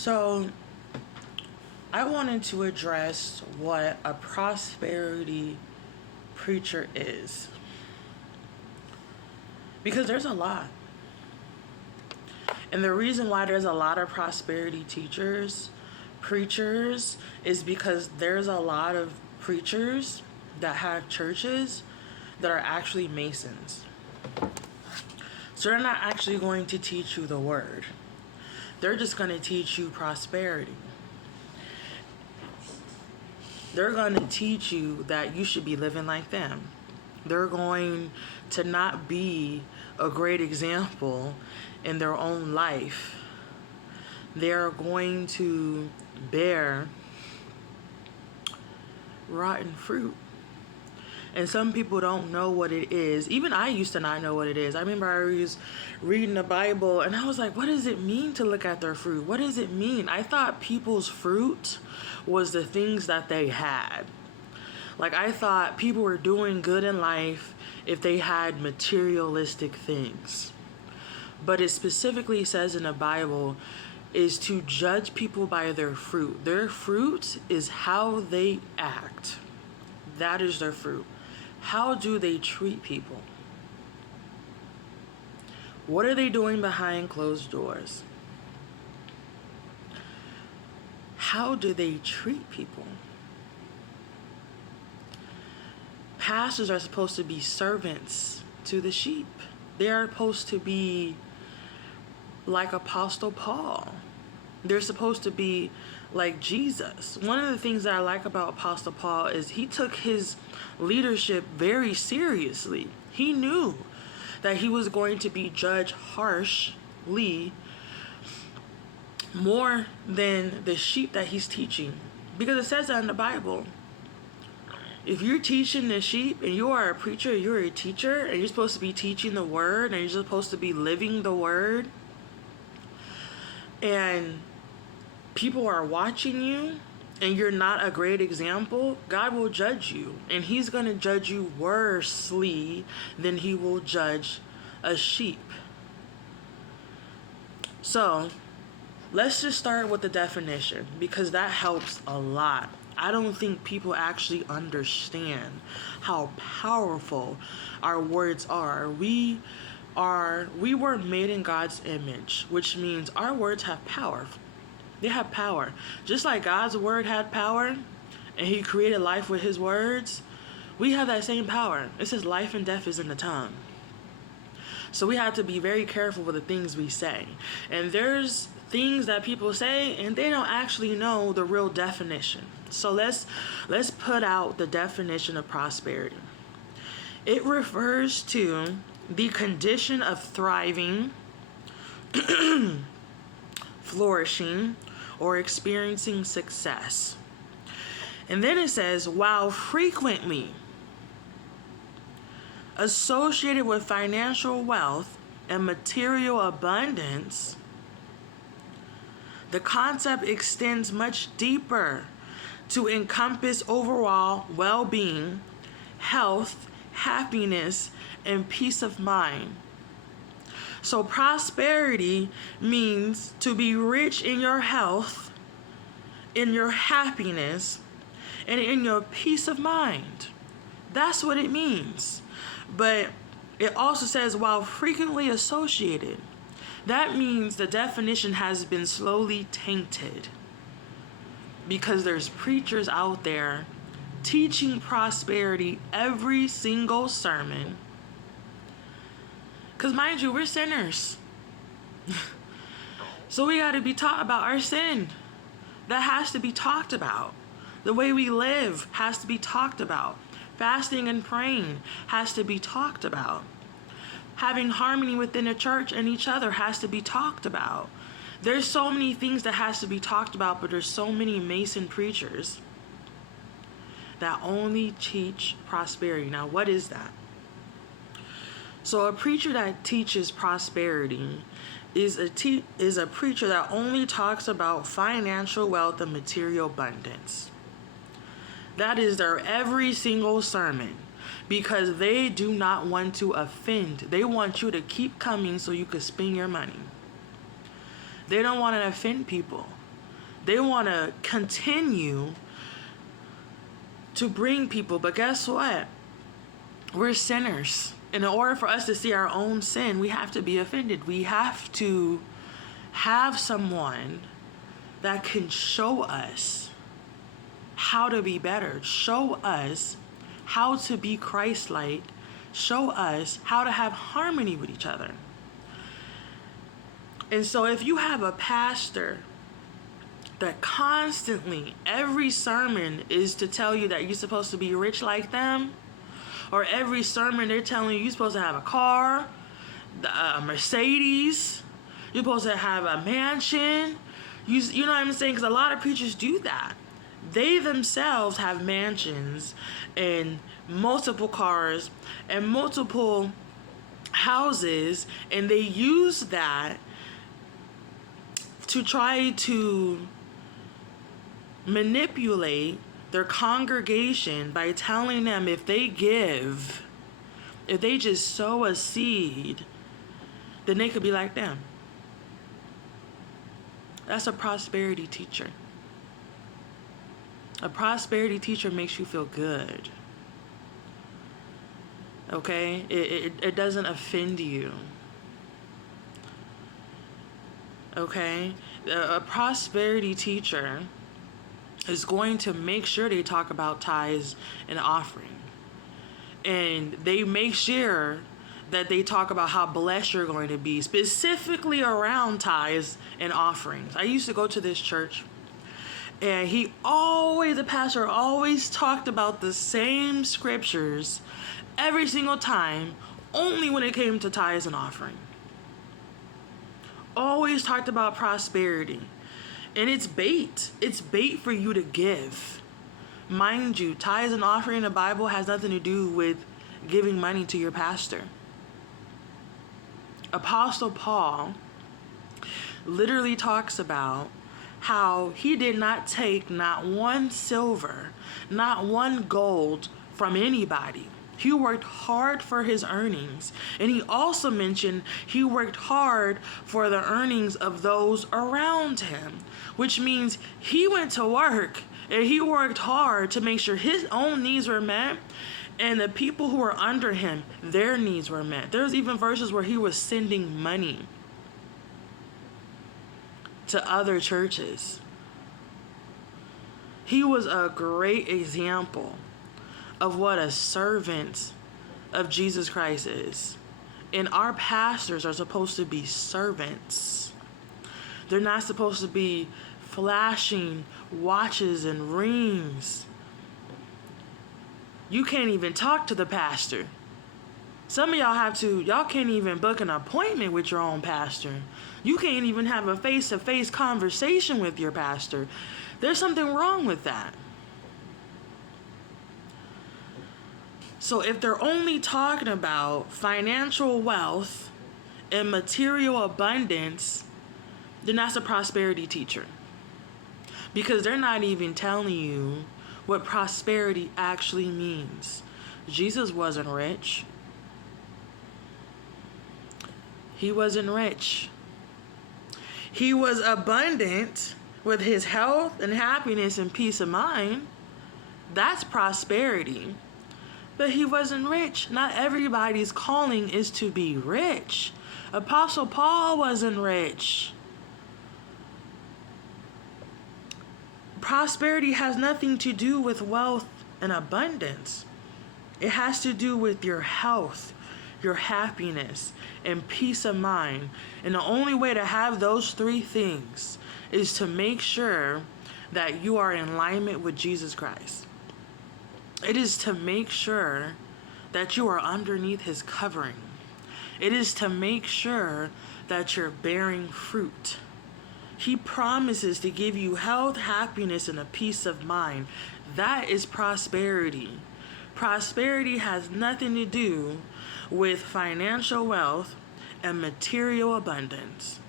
So, I wanted to address what a prosperity preacher is. Because there's a lot. And the reason why there's a lot of prosperity preachers, is because there's a lot of preachers that have churches that are actually Masons. So they're not actually going to teach you the word. They're just going to teach you prosperity. They're going to teach you that you should be living like them. They're going to not be a great example in their own life. They're going to bear rotten fruit. And some people don't know what it is. Even I used to not know what it is. I remember I was reading the Bible and I was like, what does it mean to look at their fruit? What does it mean? I thought people's fruit was the things that they had. Like, I thought people were doing good in life if they had materialistic things. But it specifically says in the Bible is to judge people by their fruit. Their fruit is how they act. That is their fruit. How do they treat people? What are they doing behind closed doors? How do they treat people? Pastors are supposed to be servants to the sheep. They are supposed to be like Apostle Paul. They're supposed to be like Jesus. One of the things that I like about Apostle Paul is he took his leadership very seriously. He knew that he was going to be judged harshly more than the sheep that he's teaching. Because it says that in the Bible. If you're teaching the sheep and you are a preacher, you're a teacher, and you're supposed to be teaching the word, and you're supposed to be living the word, and people are watching you and you're not a great example, God will judge you. And he's going to judge you worsely than he will judge a sheep. So let's just start with the definition, because that helps a lot. I don't think people actually understand how powerful our words are. We were made in God's image, which means our words have power. They have power. Just like God's word had power and he created life with his words, we have that same power. It says life and death is in the tongue. So we have to be very careful with the things we say. And there's things that people say and they don't actually know the real definition. So let's put out the definition of prosperity. It refers to the condition of thriving, flourishing, or experiencing success. And then it says, while frequently associated with financial wealth and material abundance, the concept extends much deeper to encompass overall well-being, health, happiness, and peace of mind. So prosperity means to be rich in your health, in your happiness, and in your peace of mind. That's what it means. But it also says while frequently associated. That means the definition has been slowly tainted, because there's preachers out there teaching prosperity every single sermon. Because mind you, we're sinners. So we got to be taught about our sin. That has to be talked about. The way we live has to be talked about. Fasting and praying has to be talked about. Having harmony within the church and each other has to be talked about. There's so many things that has to be talked about, but there's so many Mason preachers that only teach prosperity. Now, what is that? So a preacher that teaches prosperity is a preacher that only talks about financial wealth and material abundance. That is their every single sermon, because they do not want to offend. They want you to keep coming so you can spend your money. They don't want to offend people. They want to continue to bring people. But guess what? We're sinners. And in order for us to see our own sin, we have to be offended. We have to have someone that can show us how to be better, show us how to be Christ-like, show us how to have harmony with each other. And so if you have a pastor that constantly, every sermon is to tell you that you're supposed to be rich like them, or every sermon they're telling you you're supposed to have a car, a Mercedes, you're supposed to have a mansion, you know what I'm saying? Because a lot of preachers do that. They themselves have mansions and multiple cars and multiple houses, and they use that to try to manipulate their congregation by telling them if they just sow a seed, then they could be like them. That's a prosperity teacher. A prosperity teacher makes you feel good. Okay? It doesn't offend you. Okay? A prosperity teacher is going to make sure they talk about tithes and offering. And they make sure that they talk about how blessed you're going to be, specifically around tithes and offerings. I used to go to this church, and the pastor always talked about the same scriptures every single time, only when it came to tithes and offering. Always talked about prosperity. And it's bait. It's bait for you to give. Mind you, tithes and offering in the Bible has nothing to do with giving money to your pastor. Apostle Paul literally talks about how he did not take not one silver, not one gold from anybody. He worked hard for his earnings. And he also mentioned he worked hard for the earnings of those around him, which means he went to work and he worked hard to make sure his own needs were met and the people who were under him, their needs were met. There's even verses where he was sending money to other churches. He was a great example of what a servant of Jesus Christ is. And our pastors are supposed to be servants. They're not supposed to be flashing watches and rings. You can't even talk to the pastor. Some of y'all can't even book an appointment with your own pastor. You can't even have a face-to-face conversation with your pastor. There's something wrong with that. So if they're only talking about financial wealth and material abundance, then that's a prosperity teacher. Because they're not even telling you what prosperity actually means. Jesus wasn't rich. He wasn't rich. He was abundant with his health and happiness and peace of mind. That's prosperity. But he wasn't rich. Not everybody's calling is to be rich. Apostle Paul wasn't rich. Prosperity has nothing to do with wealth and abundance. It has to do with your health, your happiness, and peace of mind. And the only way to have those three things is to make sure that you are in alignment with Jesus Christ. It is to make sure that you are underneath his covering. It is to make sure that you're bearing fruit. He promises to give you health, happiness, and a peace of mind. That is prosperity. Prosperity has nothing to do with financial wealth and material abundance.